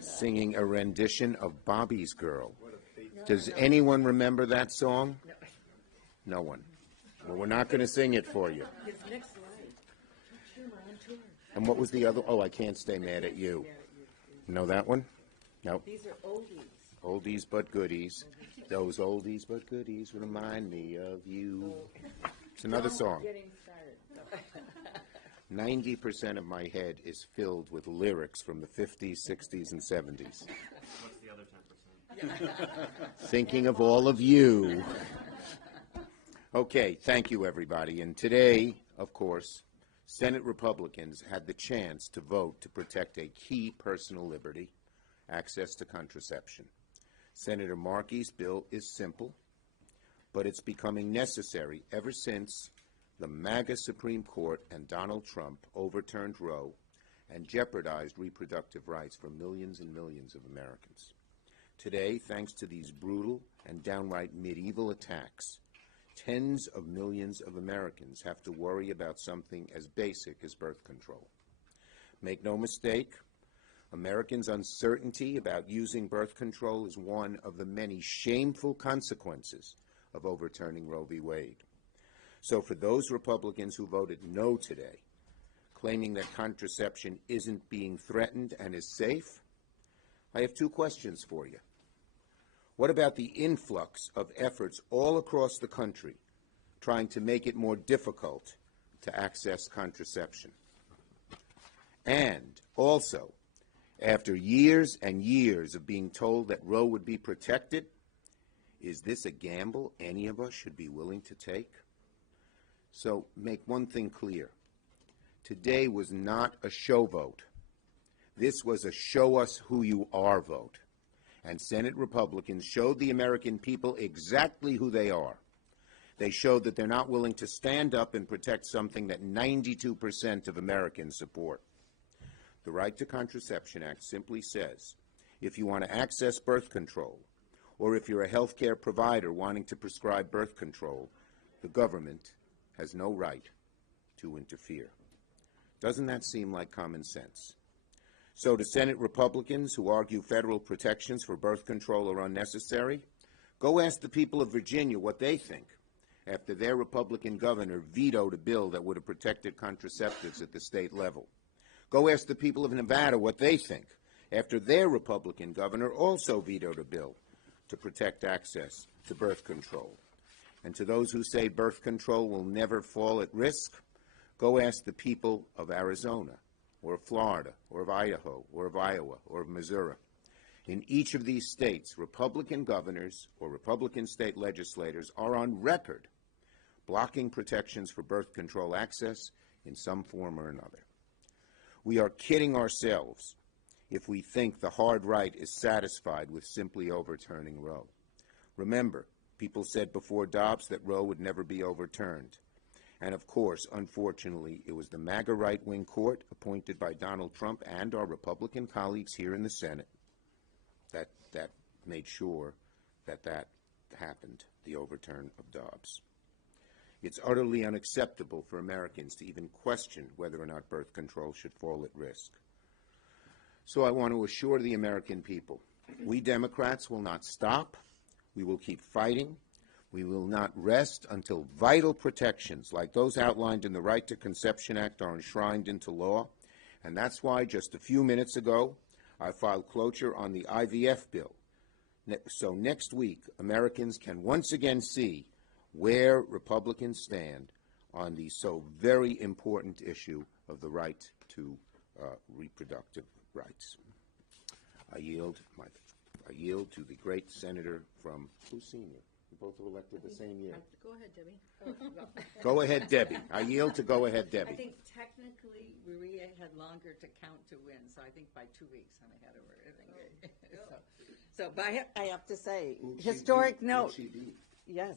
singing a rendition of Bobby's Girl. Does anyone remember that song? No one. Well, we're not going to sing it for you. And what was the other? Oh, I Can't Stay Mad at You. Know that one? No. These are oldies. Oldies but goodies. Those oldies but goodies remind me of you. It's another song. 90% of my head is filled with lyrics from the 50s, 60s, and 70s. What's the other 10%? Thinking of all of you. Okay, thank you, everybody. And today, of course, Senate Republicans had the chance to vote to protect a key personal liberty, access to contraception. Senator Markey's bill is simple, but it's becoming necessary ever since the MAGA Supreme Court and Donald Trump overturned Roe and jeopardized reproductive rights for millions and millions of Americans. Today, thanks to these brutal and downright medieval attacks, tens of millions of Americans have to worry about something as basic as birth control. Make no mistake, Americans' uncertainty about using birth control is one of the many shameful consequences of overturning Roe v. Wade. So for those Republicans who voted no today, claiming that contraception isn't being threatened and is safe, I have two questions for you. What about the influx of efforts all across the country trying to make it more difficult to access contraception? And also, after years and years of being told that Roe would be protected, is this a gamble any of us should be willing to take? So make one thing clear. Today was not a show vote. This was a show us who you are vote. And Senate Republicans showed the American people exactly who they are. They showed that they're not willing to stand up and protect something that 92% of Americans support. The Right to Contraception Act simply says, if you want to access birth control, or if you're a health care provider wanting to prescribe birth control, the government has no right to interfere. Doesn't that seem like common sense? So to Senate Republicans who argue federal protections for birth control are unnecessary, go ask the people of Virginia what they think after their Republican governor vetoed a bill that would have protected contraceptives at the state level. Go ask the people of Nevada what they think after their Republican governor also vetoed a bill to protect access to birth control. And to those who say birth control will never fall at risk, go ask the people of Arizona, or of Florida, or of Idaho, or of Iowa, or of Missouri. In each of these states, Republican governors or Republican state legislators are on record blocking protections for birth control access in some form or another. We are kidding ourselves if we think the hard right is satisfied with simply overturning Roe. Remember, people said before Dobbs that Roe would never be overturned. And of course, unfortunately, it was the MAGA right-wing court appointed by Donald Trump and our Republican colleagues here in the Senate that made sure that happened, the overturn of Dobbs. It's utterly unacceptable for Americans to even question whether or not birth control should fall at risk. So I want to assure the American people, we Democrats will not stop. We will keep fighting. We will not rest until vital protections like those outlined in the Right to Conception Act are enshrined into law. And that's why just a few minutes ago, I filed cloture on the IVF bill. So next week, Americans can once again see where Republicans stand on the so very important issue of the right to reproductive rights. I yield to the great senator from, who's senior? We both were elected the same year. Go ahead, Debbie. Go ahead, Debbie. I yield to go ahead, Debbie. I think technically Maria had longer to count to win, so I think by 2 weeks I'm ahead of her. But I have to say, historic note. Yes.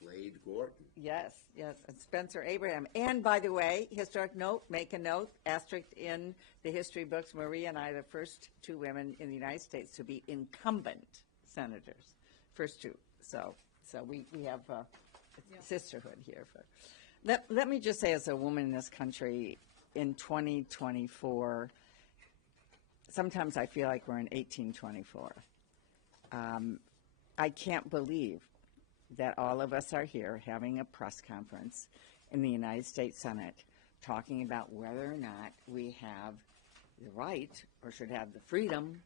Slade Gorton. Yes, and Spencer Abraham. And by the way, historic note, make a note, asterisk in the history books, Maria and I are the first two women in the United States to be incumbent senators. First two. So we have sisterhood here. Let me just say, as a woman in this country in 2024, sometimes I feel like we're in 1824. I can't believe that all of us are here having a press conference in the United States Senate talking about whether or not we have the right or should have the freedom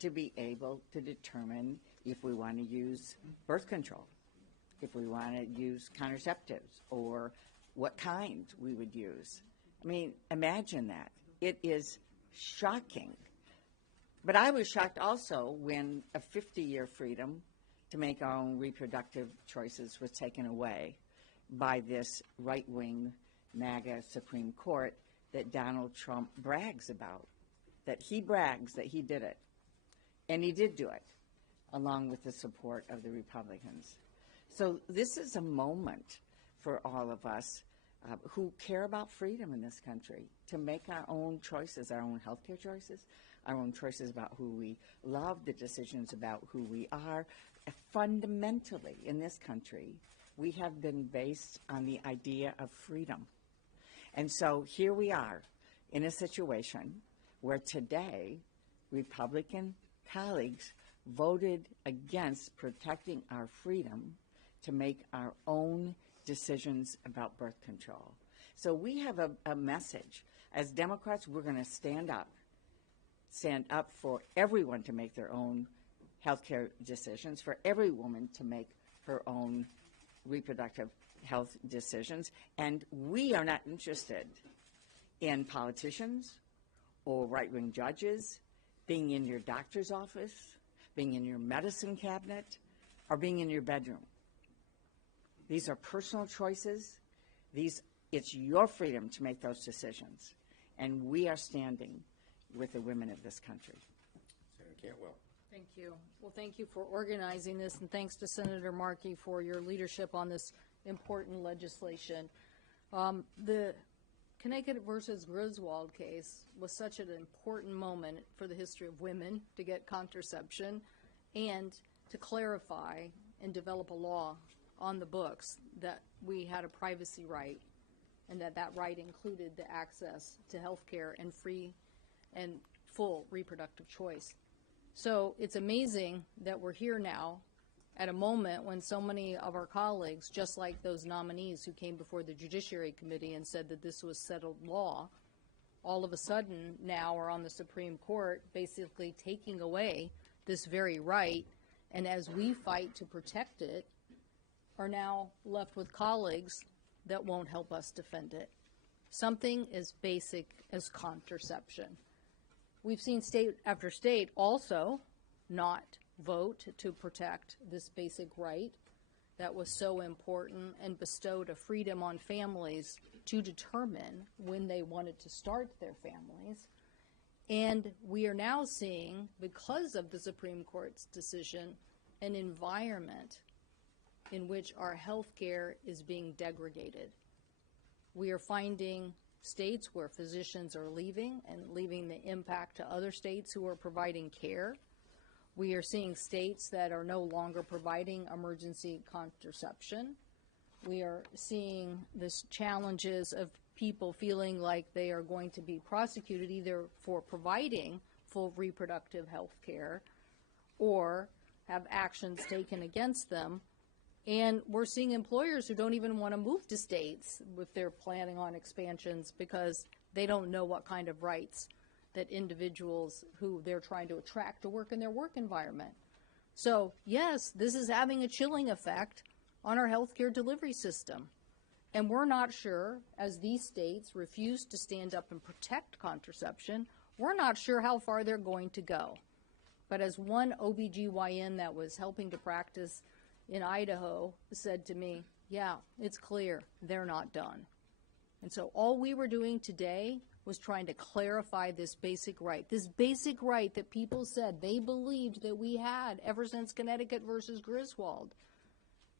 to be able to determine if we want to use birth control, if we want to use contraceptives, or what kind we would use. I mean, imagine that. It is shocking. But I was shocked also when a 50-year freedom to make our own reproductive choices was taken away by this right-wing MAGA Supreme Court that Donald Trump brags about, that he brags that he did it. And he did do it, along with the support of the Republicans. So this is a moment for all of us who care about freedom in this country to make our own choices, our own healthcare choices, our own choices about who we love, the decisions about who we are. Fundamentally, in this country, we have been based on the idea of freedom. And so here we are in a situation where today Republican colleagues voted against protecting our freedom to make our own decisions about birth control. So we have a message. As Democrats, we're going to stand up for everyone to make their own healthcare decisions, for every woman to make her own reproductive health decisions. And we are not interested in politicians or right-wing judges being in your doctor's office, being in your medicine cabinet, or being in your bedroom. These are personal choices. It's your freedom to make those decisions. And we are standing with the women of this country. Senator Cantwell. Thank you. Well, thank you for organizing this, and thanks to Senator Markey for your leadership on this important legislation. The Connecticut versus Griswold case was such an important moment for the history of women to get contraception and to clarify and develop a law on the books that we had a privacy right, and that right included the access to health care and free and full reproductive choice. So it's amazing that we're here now at a moment when so many of our colleagues, just like those nominees who came before the Judiciary Committee and said that this was settled law, all of a sudden now are on the Supreme Court basically taking away this very right, and as we fight to protect it, are now left with colleagues that won't help us defend it. Something as basic as contraception. We've seen state after state also not vote to protect this basic right that was so important and bestowed a freedom on families to determine when they wanted to start their families. And we are now seeing, because of the Supreme Court's decision, an environment in which our health care is being degraded. We are finding states where physicians are leaving and leaving the impact to other states who are providing care. We are seeing states that are no longer providing emergency contraception. We are seeing this challenges of people feeling like they are going to be prosecuted either for providing full reproductive health care or have actions taken against them. And we're seeing employers who don't even want to move to states if they're planning on expansions because they don't know what kind of rights that individuals who they're trying to attract to work in their work environment. So yes, this is having a chilling effect on our healthcare delivery system. And we're not sure, as these states refuse to stand up and protect contraception, we're not sure how far they're going to go. But as one OBGYN that was helping to practice in Idaho said to me, yeah, it's clear they're not done. And so all we were doing today was trying to clarify this basic right that people said they believed that we had ever since Connecticut versus Griswold.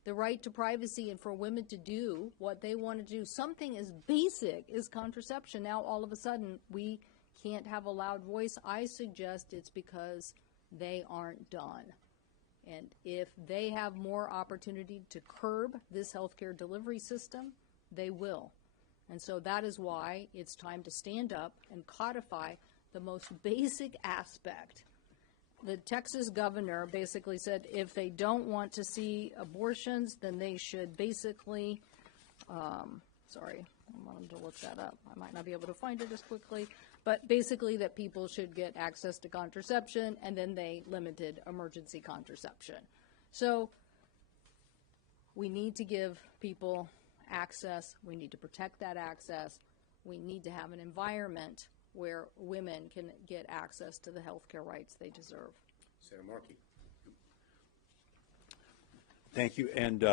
The right to privacy and for women to do what they want to do, something as basic as contraception. Now all of a sudden we can't have a loud voice. I suggest it's because they aren't done. And if they have more opportunity to curb this healthcare delivery system, they will. And so that is why it's time to stand up and codify the most basic aspect. The Texas governor basically said if they don't want to see abortions, then they should basically, sorry, I wanted to look that up. I might not be able to find it as quickly, but basically that people should get access to contraception, and then they limited emergency contraception. So we need to give people access. We need to protect that access. We need to have an environment where women can get access to the health care rights they deserve. Senator Markey. Thank you, and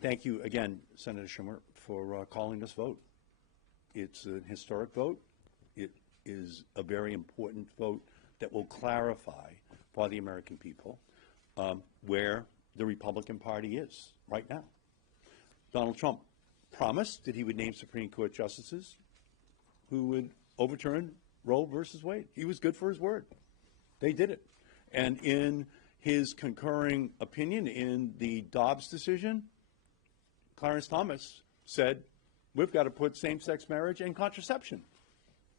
thank you again, Senator Schumer, for calling this vote. It's an historic vote. It is a very important vote that will clarify for the American people where the Republican Party is right now. Donald Trump promised that he would name Supreme Court justices who would overturn Roe versus Wade. He was good for his word. They did it. And in his concurring opinion in the Dobbs decision, Clarence Thomas said, we've got to put same-sex marriage and contraception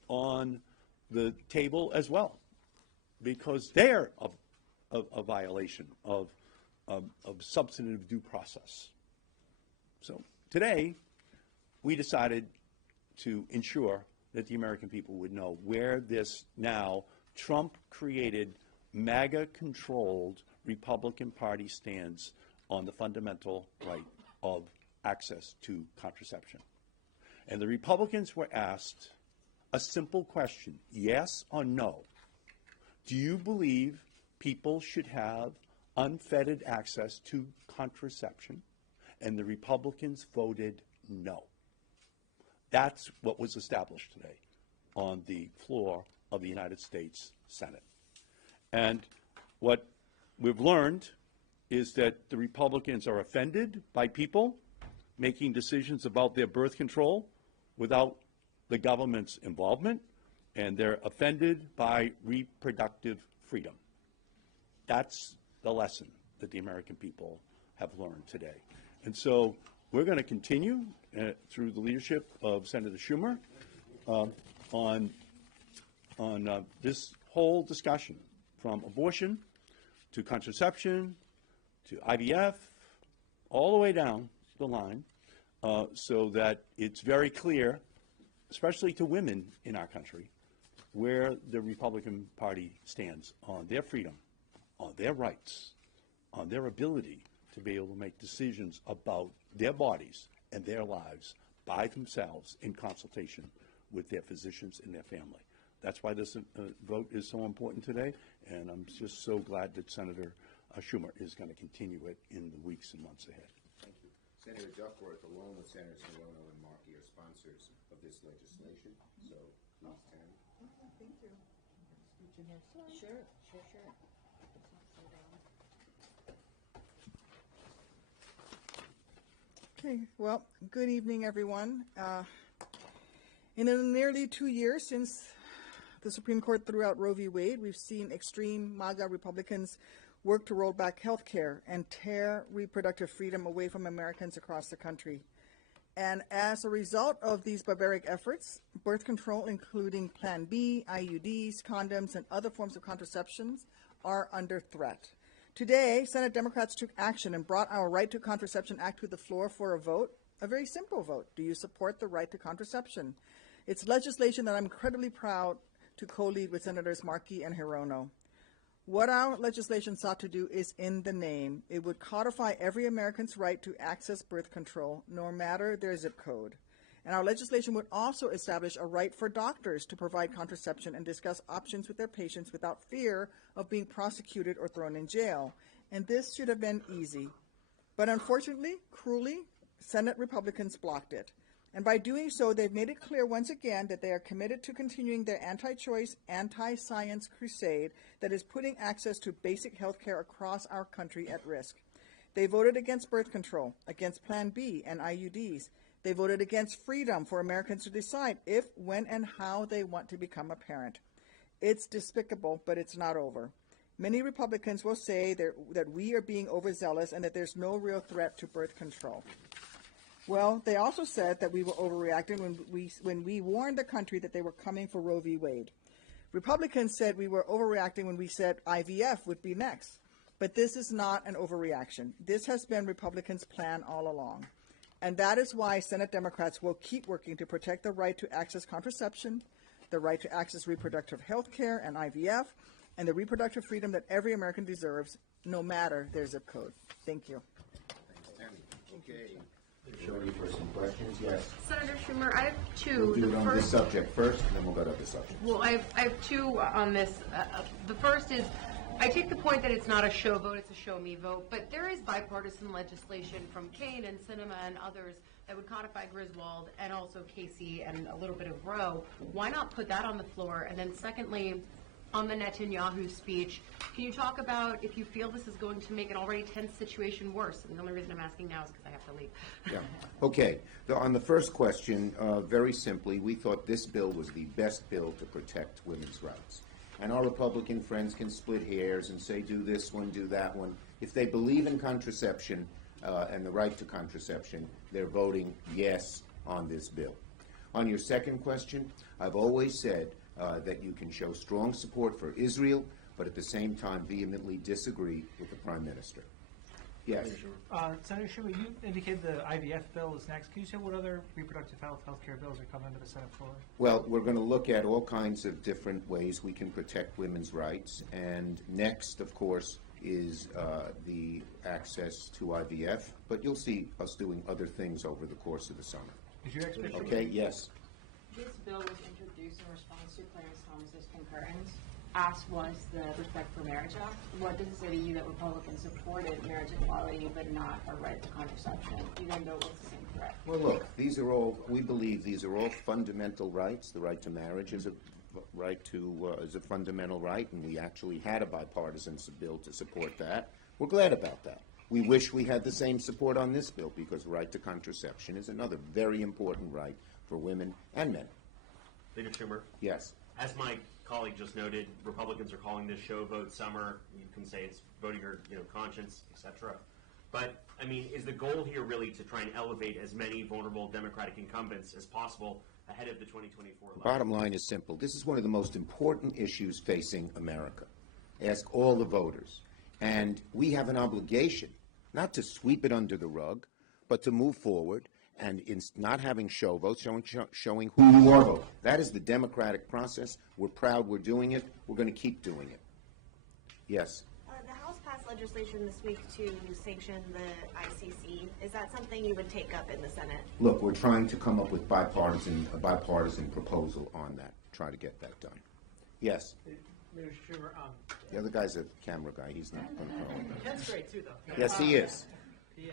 on the table as well, because they're a violation of substantive due process. So today, we decided to ensure that the American people would know where this now Trump-created, MAGA-controlled Republican Party stands on the fundamental right of access to contraception. And the Republicans were asked a simple question, yes or no. Do you believe people should have unfettered access to contraception? And the Republicans voted no. That's what was established today on the floor of the United States Senate. And what we've learned is that the Republicans are offended by people making decisions about their birth control without the government's involvement, and they're offended by reproductive freedom. That's the lesson that the American people have learned today. And so we're going to continue through the leadership of Senator Schumer on this whole discussion, from abortion to contraception to IVF, all the way down the line, so that it's very clear, especially to women in our country, where the Republican Party stands on their freedom, on their rights, on their ability to be able to make decisions about their bodies and their lives by themselves in consultation with their physicians and their family. That's why this vote is so important today, and I'm just so glad that Senator Schumer is going to continue it in the weeks and months ahead. Thank you. Senator Duckworth, along with Senators Hirono and Markey, are sponsors of this legislation. So, please, Tammy. Thank you. Sure. Okay, well, good evening, everyone. In the nearly 2 years since the Supreme Court threw out Roe v. Wade, we've seen extreme MAGA Republicans work to roll back health care and tear reproductive freedom away from Americans across the country. And as a result of these barbaric efforts, birth control, including Plan B, IUDs, condoms, and other forms of contraceptions, are under threat. Today, Senate Democrats took action and brought our Right to Contraception Act to the floor for a vote, a very simple vote. Do you support the right to contraception? It's legislation that I'm incredibly proud to co-lead with Senators Markey and Hirono. What our legislation sought to do is in the name. It would codify every American's right to access birth control, no matter their zip code. And our legislation would also establish a right for doctors to provide contraception and discuss options with their patients without fear of being prosecuted or thrown in jail. And this should have been easy. But unfortunately, cruelly, Senate Republicans blocked it. And by doing so, they've made it clear once again that they are committed to continuing their anti-choice, anti-science crusade that is putting access to basic health care across our country at risk. They voted against birth control, against Plan B and IUDs. They voted against freedom for Americans to decide if, when, and how they want to become a parent. It's despicable, but it's not over. Many Republicans will say that we are being overzealous and that there's no real threat to birth control. Well, they also said that we were overreacting when we warned the country that they were coming for Roe v. Wade. Republicans said we were overreacting when we said IVF would be next. But this is not an overreaction. This has been Republicans' plan all along. And that is why Senate Democrats will keep working to protect the right to access contraception, the right to access reproductive health care and IVF, and the reproductive freedom that every American deserves, no matter their zip code. Thank you. Thanks, Tammy. Okay. We're ready for some questions? Yes. Senator Schumer, I have two. We'll do it The on first, this subject first, and then we'll go to other subjects. well, I have two on this. The first is, I take the point that it's not a show vote, it's a show me vote, but there is bipartisan legislation from Kane and Sinema and others that would codify Griswold and also Casey and a little bit of Roe. Why not put that on the floor? And then secondly, on the Netanyahu speech, can you talk about if you feel this is going to make an already tense situation worse? And the only reason I'm asking now is because I have to leave. Yeah. Okay. On the first question, very simply, we thought this bill was the best bill to protect women's rights. And our Republican friends can split hairs and say, do this one, do that one. If they believe in contraception and the right to contraception, they're voting yes on this bill. On your second question, I've always said that you can show strong support for Israel, but at the same time vehemently disagree with the Prime Minister. Yes. Senator Schumer, you indicated the IVF bill is next. Can you say what other reproductive health care bills are coming to the Senate floor? Well, we're going to look at all kinds of different ways we can protect women's rights. And next, of course, is the access to IVF. But you'll see us doing other things over the course of the summer. Is your expectation? Okay, yes. This bill was introduced in response to Clarence Thomas's concurrence, as was the Respect for Marriage Act. What does it say to you that Republicans supported marriage equality but not a right to contraception, even though it was the same threat? Well, look, we believe these are all fundamental rights. The right to marriage is a is a fundamental right, and we actually had a bipartisan bill to support that. We're glad about that. We wish we had the same support on this bill because the right to contraception is another very important right for women and men. Leader Schumer, Yes. as my colleague just noted, Republicans are calling this show vote summer. You can say it's voting your conscience, etc. But I mean, is the goal here really to try and elevate as many vulnerable Democratic incumbents as possible ahead of the 2024 election? Bottom line is simple. This is one of the most important issues facing America. Ask all the voters. And we have an obligation not to sweep it under the rug, but to move forward and in not having show votes, showing who you are voting. That is the democratic process. We're proud we're doing it. We're going to keep doing it. Yes. The House passed legislation this week to sanction the ICC. Is that something you would take up in the Senate? Look, we're trying to come up with a bipartisan proposal on that. Try to get that done. Yes. Leader Schumer, The other guy's a camera guy. He's not going to call. Ken's great too, though. Yes, he is. Yeah.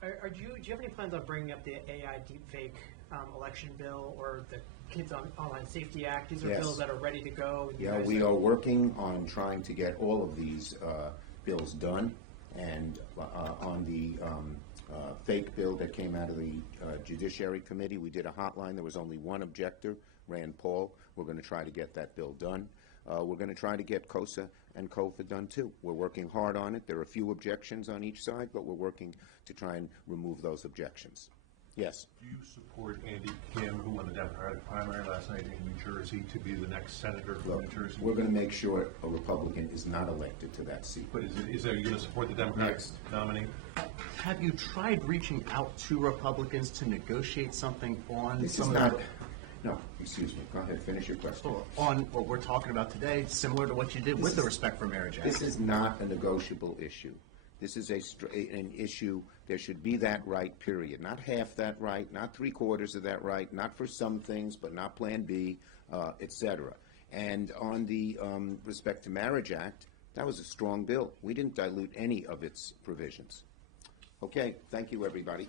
Do you have any plans on bringing up the AI deepfake election bill or the Kids on Online Safety Act? These are Yes. bills that are ready to go. Yeah, we are working on trying to get all of these bills done. And on the fake bill that came out of the Judiciary Committee, we did a hotline. There was only one objector, Rand Paul. We're going to try to get that bill done. We're going to try to get COSA and COFA done too. We're working hard on it. There are a few objections on each side, but we're working to try and remove those objections. Yes. Do you support Andy Kim, who won the Democratic primary last night in New Jersey, to be the next senator from Look, New Jersey? we're going to make sure a Republican is not elected to that seat. But are you going to support the Democratic Next. nominee? Have you tried reaching out to Republicans to negotiate something on This is some not. of the, No, excuse me. Go ahead. Finish your question. on what we're talking about today, similar to what you did with the Respect for Marriage Act? This is not a negotiable issue. This is an issue. There should be that right, period. Not half that right, not three-quarters of that right, not for some things, but not Plan B, et cetera. And on the Respect to Marriage Act, that was a strong bill. We didn't dilute any of its provisions. Okay, thank you, everybody.